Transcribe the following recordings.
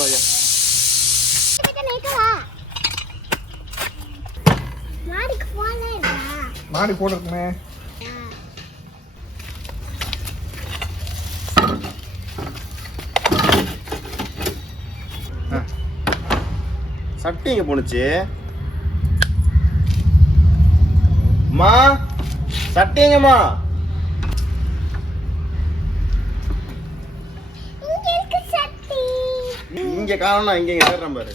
போயா மாடி போட்டுருக்குமே. சட்டி இங்க போனுச்சு. மா சட்டி எங்கம்மா? இங்க காணோம். இங்க ஏறுறேன் பாரு.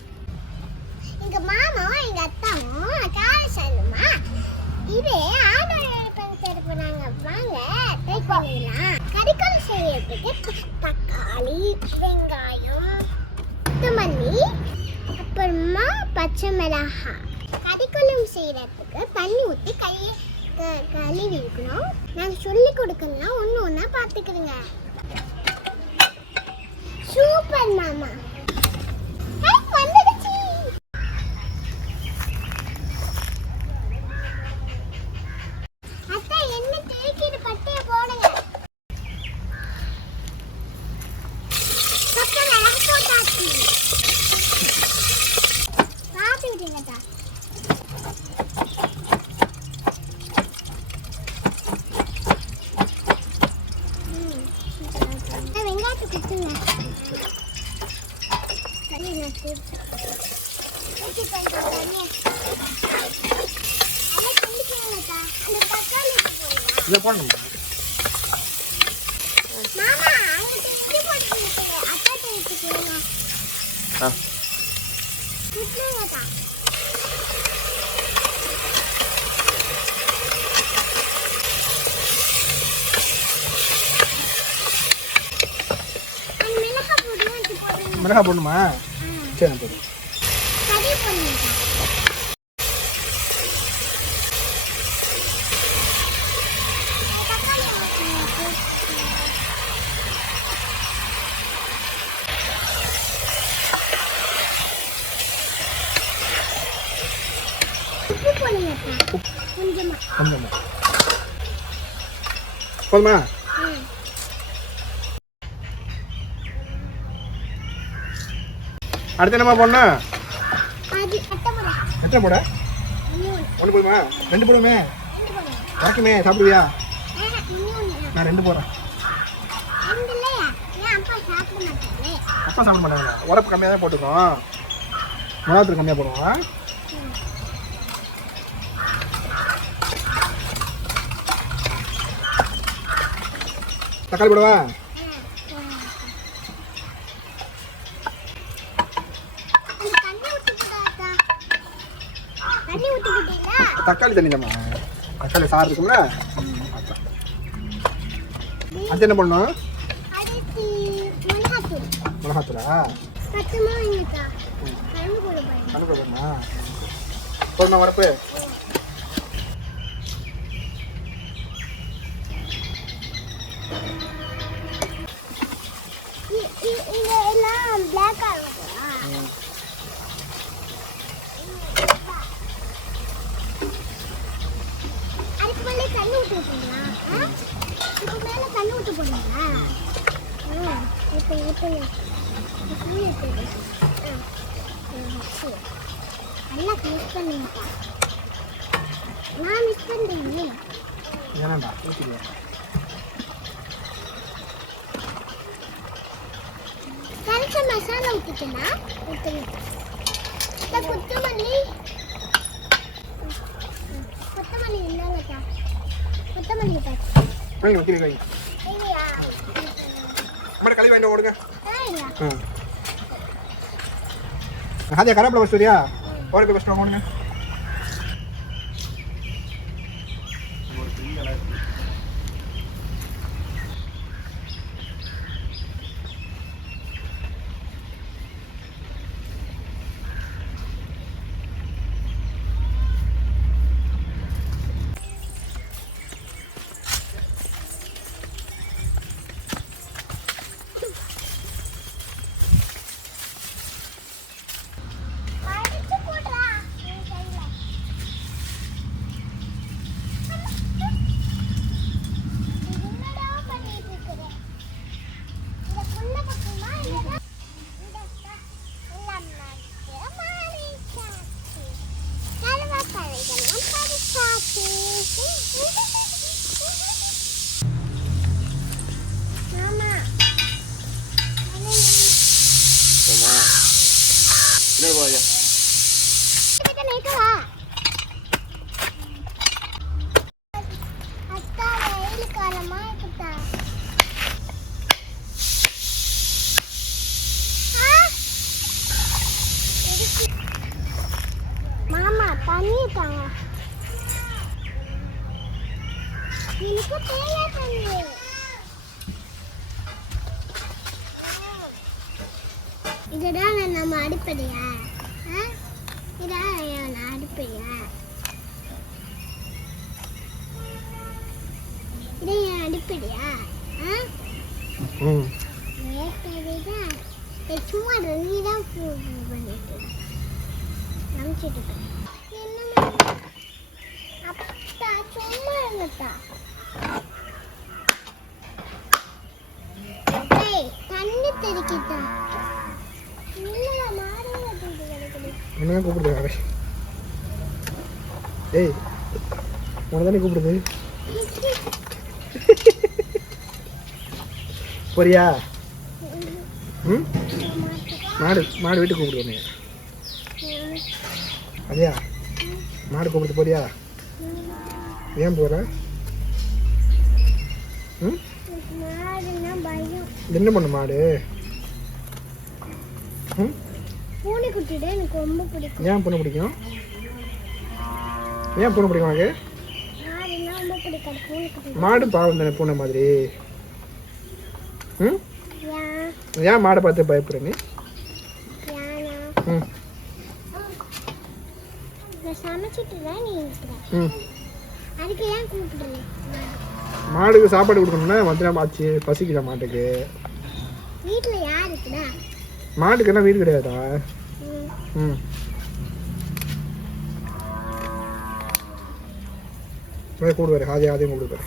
எங்க மாமாவும் எங்க அத்தாவும் கார் செய்யணுமா? இதே ஆடோ பஞ்சர் போனாங்க. வாங்க ட்ரை பண்ணிடலாம். கறிக்குழம்பு செய்யறதுக்கு தக்காளி, வெங்காயம், கொத்தமல்லி, அப்புறமா பச்சை மிளகாய். கறிக்குழம்பு செய்யறதுக்கு தண்ணி ஊற்றி கழுவி இருக்கணும். நாங்கள் சொல்லி கொடுக்கணும்னா ஒன்று ஒன்றா பார்த்துக்கிறோங்க. சூப்பர் மாமா. வந்துடுச்சு. அத்தை என்ன தேய்க்கிற பட்டைய போடுங்க. பக்கம் அழகு போட்டாச்சு. பார்த்து விடுங்கடா. வெங்காயத்தை குத்துங்க. இதை போடணும். மாமா அங்கிட்டு இஞ்சி போட்டு அத்தாட்ட எடுத்துக்கோங்க. குத்துங்கடா. மிளகாய் போடணுமா? சரி போடு. கறி போடுங்க. உப்பு போடுங்க. கொஞ்சமா கொஞ்சமா போதுமா? அடுத்து என்னமா போடணும்? எத்தனை போட? ஒன்று போடுமா? ரெண்டு போடுமே. எனக்குமே சாப்பிடுவியா? நான் ரெண்டு போடுறேன். அப்பா சாப்பிட மாட்டாங்க. உரப்பு கம்மியாக தான் போட்டுக்கோம். மிளகாத்தூள் கம்மியாக போடுவோம். தக்காளி போடுவா? தக்காளி தண்ணி தாம்மா. தக்காளி சாறு இருக்கும்ல. அது என்ன பண்ணணும்? மிளகாத்தூளா? போடணும் வரப்பு. நல்லா மிக்ஸ் பண்ணுங்கப்பா. நான் மிக்ஸ் பண்றேன். ஏனடா ஊத்திடுவா. கரைச்ச மசாலா ஊத்திட்டேனா ஊத்துங்க. இந்த கொத்தமல்லி இல்லைங்கக்கா. கொத்தமல்லி பாத்து போய் ஊத்தி வை. இல்லையா? நம்ம களி வாங்கிட்டு ஓடுங்க. இல்ல. அதே கரப்ல வச்சுறியா? ஓரே போய் வச்சுட்டு வாங்க. எனக்கு தேங்காய் தண்ணி. இதுதான் நம்ம அடுப்படியா? இதான் நான் அடுப்படியா? இதை என் அடுப்படியா? சும்மா ரெண்டுதான் பண்ணிட்டு நம்பிச்சிட்டு அப்பா சும்மா இருங்கத்தா. தண்ணி தெளிக்கிட்டா என்ன கூப்பிடுது? ஏய் உன தானே கூப்பிடுது. போறியா? ம் மாடு மாடு வீட்டுக்கு கூப்பிடுவோம். அதையா மாடு கூப்பிடுது போறியா? ஏன் போற? ம் என்ன பண்ண மாடு? ம் பூனை குட்டிட்டு எனக்கு ரொம்ப பிடிக்கும். ஏன் பூனை பிடிக்கும்? ஏன் பூனை பிடிக்கும் உனக்கு? மாடு பாவம் தானே பூனை மாதிரி. ம் ஏன் மாடை பார்த்து பயப்படுற நீ? ம் மாடுக்கு சாப்பாடு கொடுக்கணும்னா மத்தியானம் ஆச்சு பசிக்குதா மாட்டுக்கு? வீட்டுல யார் இருக்குடா? மாட்டுக்கு என்ன வீடு கிடையாதா? ம் கூடுவாரு அதையும் கூப்பிடுவாரு.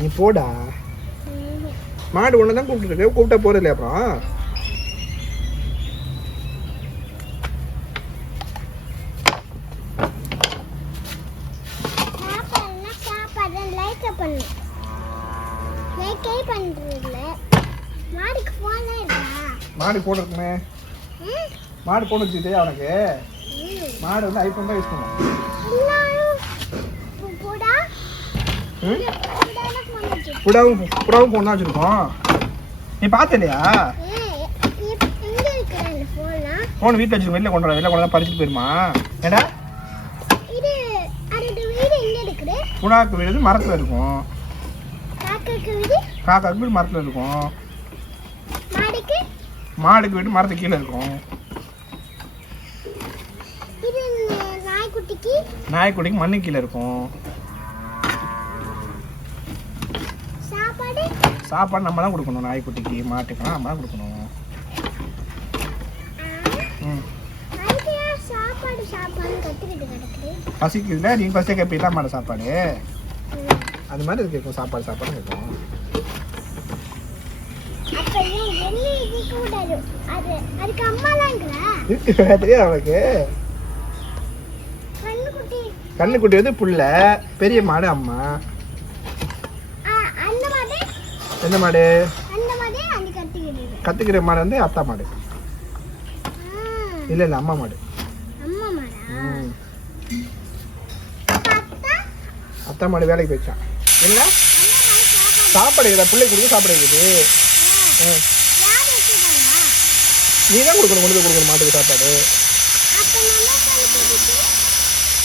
நீ போடா. மாடு ஒன்று தான் கூப்பிட்டு கூப்பிட்டா போறது இல்லையா? அப்புறம் மாடு போன் இருக்குமே. மாடு போன் வச்சுக்கிட்டே அவனுக்கு. மாடு வந்து ஐஃபோன் தான் யூஸ் பண்ணுவான். புடாவும் போன் தான் வச்சிருக்கோம். நீ பார்த்த இல்லையா? போன் வீட்டில் வச்சுருக்கோம். வெளில கொண்டு வெளில கொண்டு பறிச்சுட்டு போயிருமா? ஏடா புடாக்கு வீடு மரத்தில் இருக்கும். காக்காக்கு வீடு மரத்தில் இருக்கும். மாடுக்கு வீடு மரத்துக்கு கீழே இருக்கும். நாய்க்குட்டிக்கு மண்ணு கீழே இருக்கும். சாப்பாடு நம்ம தான் கொடுக்கணும். நாய்க்குட்டிக்கு மாட்டுக்கெல்லாம் நம்ம தான் கொடுக்கணும். பசிக்குதுல நீங்கள் ஃபஸ்ட்டே கேட்பீங்களா மாட சாப்பாடு? அது மாதிரி இது கேட்கும். சாப்பாடு சாப்பாடு கேட்கும். தெரியாது அவனுக்கு. கண்ணுக்குட்டி வந்து புள்ள, பெரிய மாடு அம்மா. எந்த மாடு? கத்துக்கிற மாடு வந்து அத்தா மாடு. இல்ல இல்ல அம்மா மாடு. அத்தா மாடு வேலைக்கு போயிடுச்சான். இல்ல சாப்பாடு இருக்குதா? பிள்ளை கொடுத்து சாப்பாடு இருக்குது. நீ தான் கொடுக்கணும். கொண்டு போய் கொடுக்கணும் மாட்டுக்கு சாப்பாடு.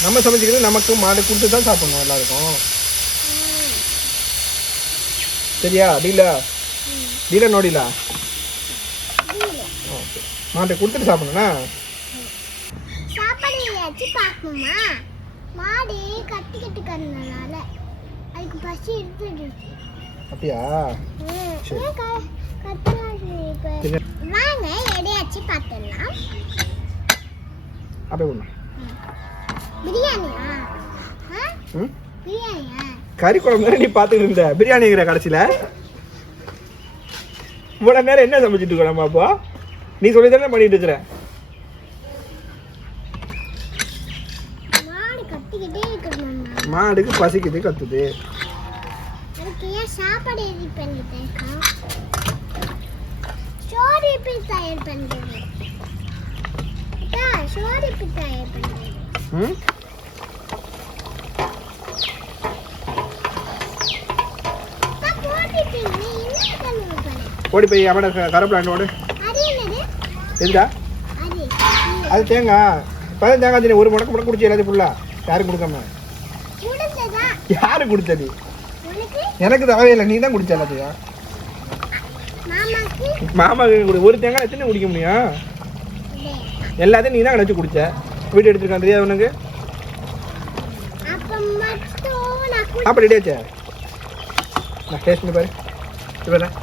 நம்ம சமைச்சிக்கிறது நமக்கு மாடு கொடுத்து தான் சாப்பிடணும் எல்லாருக்கும். சரியா? டீலா டீலா நோடிலா மாட்டை கொடுத்துட்டு சாப்பிடணும்னா சாப்பாடு வச்சு பார்க்கணுமா? மாடு கட்டிக்கிட்டு கறனால அதுக்கு பசி எடுத்துடுச்சு. அப்படியா? வாங்க எடையாச்சு பார்த்துடலாம். அப்படியே ஒன்று பிரியாணியா? பிரியாணியா? கறி குழம்பு நீ பார்த்துக்கிட்டு இருந்த பிரியாணிங்கிற கடைசியில் இவ்வளோ நேரம் என்ன சமைச்சிட்டு இருக்க? நம்ம அப்போ நீ சொல்லி தானே பண்ணிட்டு இருக்கிற. மாடுக்கு பசிக்குது கத்துது. சாப்பாடு ஓடி போய் அவட கரப்பிலாண்டோடு. எதுடா? அது தேங்காய். இப்போ தேங்காய் தண்ணி ஒரு முடக்கு முடக்கு குடிச்சு எல்லாத்தையும் ஃபுல்லாக யாரும் கொடுக்காம குடிச்சதா யாரு குடிச்சது? உனக்கு எனக்கு தேவையில்லை, நீ தான் குடிச்ச எல்லாத்தையும். மாமாக்கு மாமாவுக்கு குடி. ஒரு தேங்காய் எத்தனை குடிக்க முடியும்? இல்லை. எல்லாத்தையும் நீ தான் கழிச்சு குடிச்ச. வீட்டு எடுத்துருக்கான் தெரியாது உனக்கு? அப்ப மட்டும் நான் அப்போ ரெடி ஆச்சே. நான் டேஸ்ட் பண்ணி பாரு. இப்போ நல்லா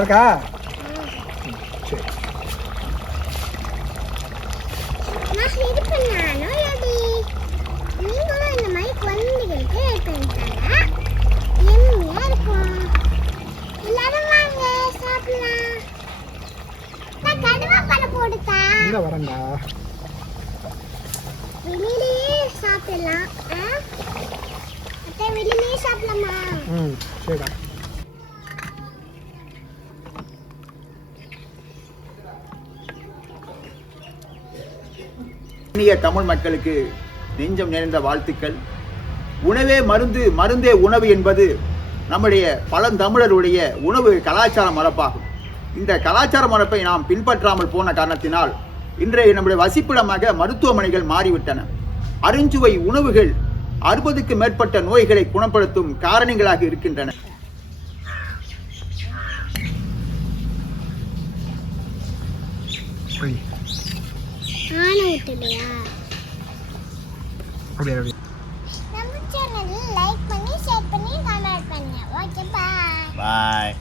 இருக்கா? சரி. நான் ஹெல்ப் பண்ணானோ எப்படி? நீங்களும் இந்த மாதிரி குழந்தைகளுக்கு ஹெல்ப் பண்ணிட்டாங்க. எம்மியா இருக்கும். எல்லாரும் வாங்க சாப்பிடலாம். நான் கடுவாப்பழ போடுதா? இங்கே வரேன்டா. வெளியிலேயே சாப்பிடலாம். அத்தை வெளியிலேயே சாப்பிடலாமா? ம் சரிடா. இனிய தமிழ் மக்களுக்கு நெஞ்சம் நிறைந்த வாழ்த்துக்கள். உணவே மருந்து, மருந்தே உணவு என்பது நம்முடைய பழந்தமிழருடைய உணவு கலாச்சார மரபாகும். இந்த கலாச்சார மரபை நாம் பின்பற்றாமல் போன காரணத்தினால் இன்றைய நம்முடைய வசிப்பிடமாக மருத்துவமனைகள் மாறிவிட்டன. அருஞ்சுவை உணவுகள் 60க்கு மேற்பட்ட நோய்களை குணப்படுத்தும் காரணிகளாக இருக்கின்றன. நானும் ஊட்டலையா? அப்படியே அப்படியே. நம்ம சேனல் லைக் பண்ணி ஷேர் பண்ணி கமெண்ட் பண்ணுங்க. Okay bye. பாய்.